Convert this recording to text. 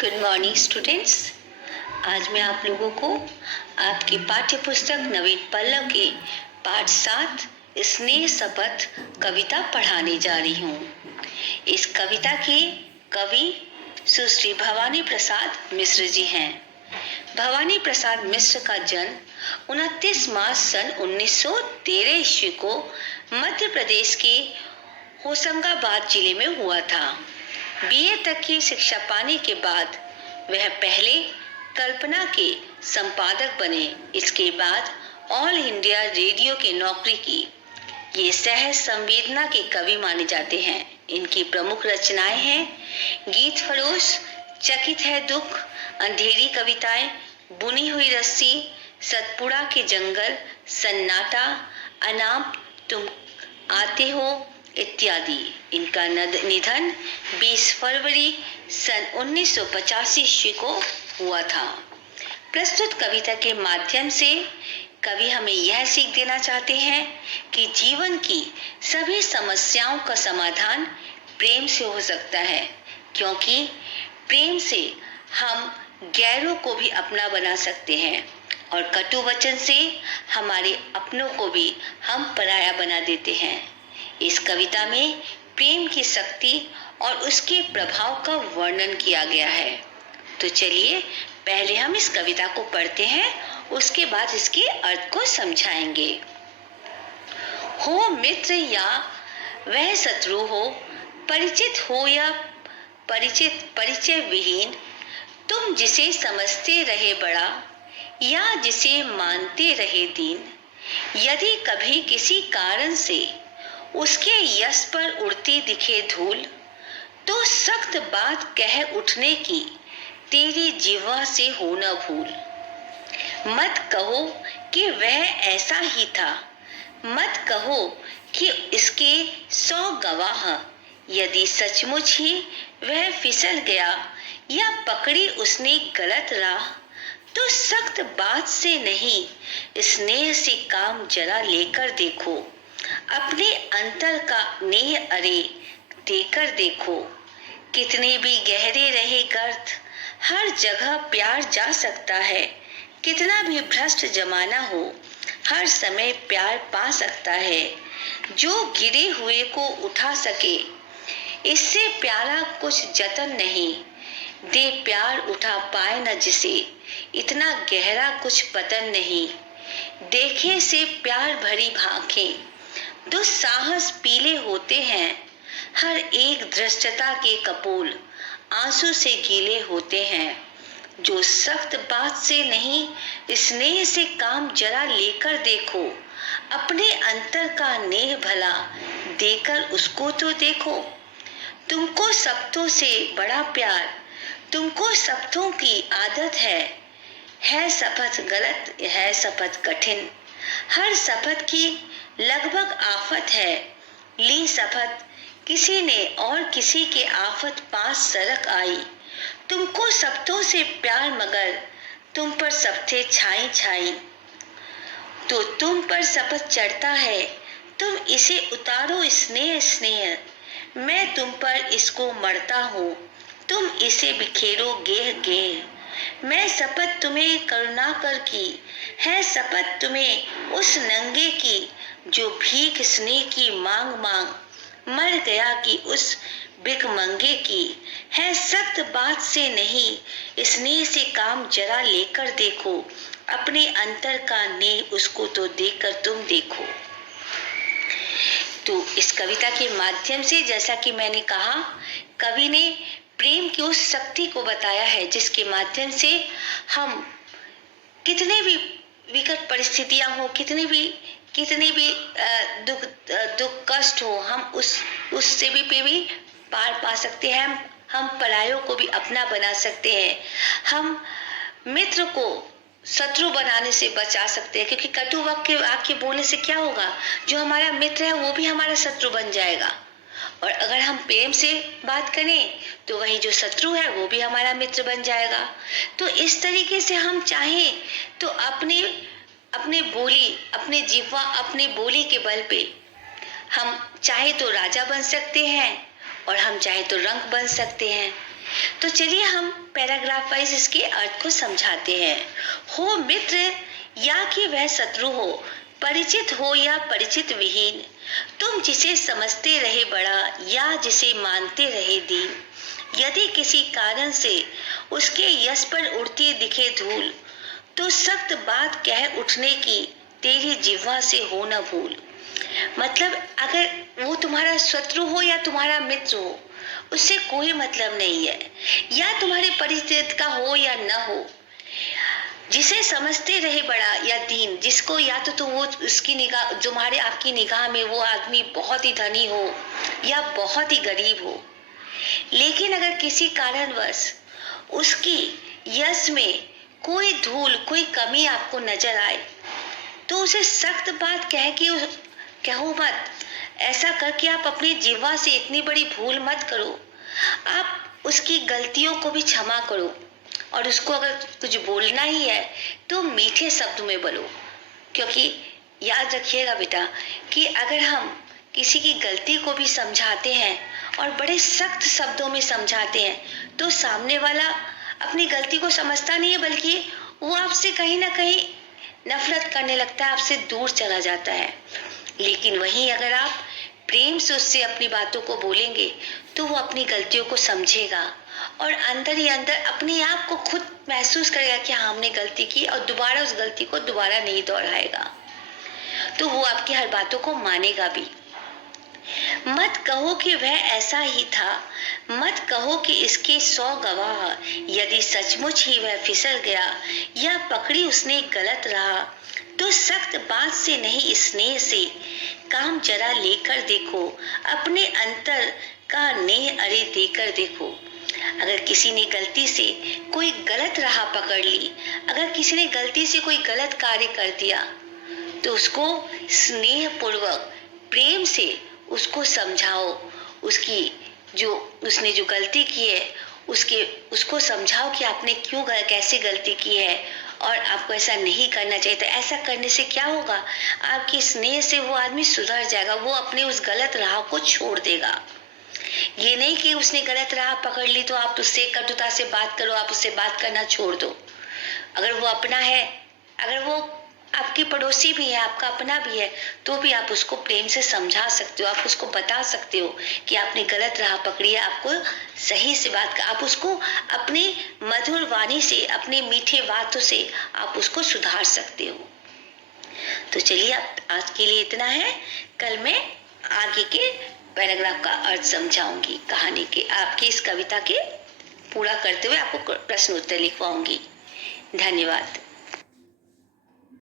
Good morning students. आज मैं आप लोगों को आपकी पाठ्य पुस्तक नवीन पल्लव के पाठ 7 स्नेह शपथ कविता पढ़ाने जा रही हूँ। इस कविता के कवि सुश्री भवानी प्रसाद मिश्र जी हैं। भवानी प्रसाद मिश्र का जन्म 29 मार्च सन 1913 ईस्वी को मध्य प्रदेश के होशंगाबाद जिले में हुआ था। बीए तक की शिक्षा पाने के बाद वह पहले कल्पना के संपादक बने। इसके बाद ऑल इंडिया रेडियो की नौकरी की। ये सहज संवेदना के कवि माने जाते हैं। इनकी प्रमुख रचनाएं हैं गीत फरोश, चकित है दुख, अंधेरी कविताएं, बुनी हुई रस्सी, सतपुड़ा के जंगल, सन्नाटा, अनाम, तुम आते हो इत्यादि। इनका निधन 20 फरवरी सन 1985 ईस्वी को हुआ था। प्रस्तुत कविता के माध्यम से कवि हमें यह सीख देना चाहते हैं कि जीवन की सभी समस्याओं का समाधान प्रेम से हो सकता है, क्योंकि प्रेम से हम गैरों को भी अपना बना सकते हैं और कटु वचन से हमारे अपनों को भी हम पराया बना देते हैं। इस कविता में प्रेम की शक्ति और उसके प्रभाव का वर्णन किया गया है। तो चलिए पहले हम इस कविता को पढ़ते हैं, उसके बाद इसके अर्थ को समझाएंगे। हो मित्र या वह शत्रु हो, परिचित हो या परिचय विहीन, तुम जिसे समझते रहे बड़ा या जिसे मानते रहे दीन, यदि कभी किसी कारण से उसके यश पर उड़ती दिखे धूल, तो सख्त बात कह उठने की तेरी जिह्वा से हो न भूल। मत कहो कि वह ऐसा ही था, मत कहो कि इसके 100 गवाह, यदि सचमुच ही वह फिसल गया या पकड़ी उसने गलत राह, तो सख्त बात से नहीं स्नेह से काम जरा लेकर देखो, अपने अंतर का नेह अरे देकर देखो। कितने भी गहरे रहे गर्त, हर जगह प्यार जा सकता है। कितना भी भ्रष्ट जमाना हो, हर समय प्यार पा सकता है। जो गिरे हुए को उठा सके, इससे प्यारा कुछ जतन नहीं। दे प्यार उठा पाए न जिसे, इतना गहरा कुछ पतन नहीं। देखे से प्यार भरी आंखें दुस्साहस पीले होते हैं। हर एक धृष्टता के कपोल आंसू से गीले होते हैं। जो सख्त बात से नहीं स्नेह से काम जरा लेकर देखो, अपने अंतर का नेह भला देकर उसको तो देखो। तुमको शब्दों से बड़ा प्यार, तुमको शब्दों की आदत है शपथ गलत, है शपथ कठिन, हर शपथ की लगभग आफत है। ली शपथ किसी ने और किसी के आफत पास सरक आई। तुमको शब्दों से प्यार मगर तुम पर सब थे छाई छाई, तो तुम पर शपथ चढ़ता है, तुम इसे उतारो स्नेह स्नेह। मैं तुम पर इसको मरता हूँ, तुम इसे बिखेरो गेह गेह। मैं शपथ तुम्हें करुणा कर की, है शपथ तुम्हें उस नंगे की, जो भीख स्नेह की मांग मांग मर गया कि उस भिखमंगे की। है सख्त बात से नहीं स्नेह से काम जरा लेकर देखो, अपने अंतर का नेह उसको तो देखकर तुम देखो। तो इस कविता के माध्यम से, जैसा कि मैंने कहा, कवि ने प्रेम की उस शक्ति को बताया है जिसके माध्यम से हम कितने भी विकट परिस्थितियां हो, कितने भी दुख कष्ट हो, हम उससे भी पार पा सकते हैं। हम परायों को भी अपना बना सकते हैं। हम मित्र को शत्रु बनाने से बचा सकते हैं, क्योंकि कटु वाक्य बोलने से क्या होगा, जो हमारा मित्र है वो भी हमारा शत्रु बन जाएगा। और अगर हम प्रेम से बात करें तो वही जो शत्रु है वो भी हमारा मित्र बन जाएगा। तो इस तरीके से हम चाहें तो अपने बोली के बल पे हम चाहे तो राजा बन सकते हैं और हम चाहे तो रंक बन सकते हैं। तो चलिए हम पैराग्राफ वाइज इसके अर्थ को समझाते हैं। हो मित्र या कि वह शत्रु हो, परिचित हो या परिचित विहीन, तुम जिसे समझते रहे बड़ा या जिसे मानते रहे दीन, यदि किसी कारण से उसके यश पर उड़ती दिखे धूल, तो सख्त बात कह उठने की तेरी जिह्वा से हो न भूल। मतलब अगर वो तुम्हारा शत्रु हो या तुम्हारा मित्र हो, उससे कोई मतलब नहीं है, या तुम्हारे परिचित का हो या न हो, जिसे समझते रहे बड़ा या दीन, जिसको या तो वो उसकी निगाह, तुम्हारे आपकी निगाह में वो आदमी बहुत ही धनी हो या बहुत ही गरीब हो, लेकिन अगर किसी कारणवश उसकी यश में कोई धूल, कोई कमी आपको नजर आए, तो उसे सख्त बात कहो मत। ऐसा करके आप अपनी जीवा से इतनी बड़ी भूल मत करो। आप उसकी गलतियों को भी क्षमा करो, और उसको अगर कुछ बोलना ही है तो मीठे शब्द में बोलो। क्योंकि याद रखिएगा बेटा कि अगर हम किसी की गलती को भी समझाते हैं और बड़े सख्त शब्दों में समझाते हैं, तो सामने वाला अपनी गलती को समझता नहीं है, बल्कि वो आपसे कहीं ना कहीं नफरत करने लगता है, आपसे दूर चला जाता है। लेकिन वहीं अगर आप प्रेम से उससे अपनी बातों को बोलेंगे, तो वो अपनी गलतियों को समझेगा और अंदर ही अंदर अपने आप को खुद महसूस करेगा कि हाँ, हमने गलती की, और दोबारा उस गलती को दोबारा नहीं दोहराएगा। तो वो आपकी हर बातों को मानेगा भी। मत कहो कि वह ऐसा ही था, मत कहो कि इसके 100 गवाह, यदि सचमुच ही वह फिसल गया या पकड़ी उसने गलत रहा, तो सख्त बात से नहीं स्नेह से काम जरा लेकर देखो, अपने अंतर का नेह अरे देकर देखो। अगर किसी ने गलती से कोई गलत राह पकड़ ली, अगर किसी ने गलती से कोई गलत कार्य कर दिया, तो उसको स्नेह पूर्वक प्रेम से उसको समझाओ। उसने जो गलती की है उसको समझाओ कि आपने कैसे गलती की है और आपको ऐसा नहीं करना चाहिए। तो ऐसा करने से क्या होगा, आपकी स्नेह से वो आदमी सुधर जाएगा, वो अपने उस गलत राह को छोड़ देगा। ये नहीं कि उसने गलत राह पकड़ ली तो आप उससे कटुता से बात करो, आप उससे बात करना छोड़ दो। अगर वो अपना है, अगर वो आपकी पड़ोसी भी है, आपका अपना भी है, तो भी आप उसको प्रेम से समझा सकते हो, आप उसको बता सकते हो कि आपने गलत राह पकड़ी है, आपको सही से बात कर, आप उसको अपनी मधुर वाणी से, अपने मीठे बातों से आप उसको सुधार सकते हो। तो चलिए आज के लिए इतना है। कल मैं आगे के पैराग्राफ का अर्थ समझाऊंगी, कहानी के, आपकी इस कविता के पूरा करते हुए आपको प्रश्न उत्तर लिखवाऊंगी। धन्यवाद।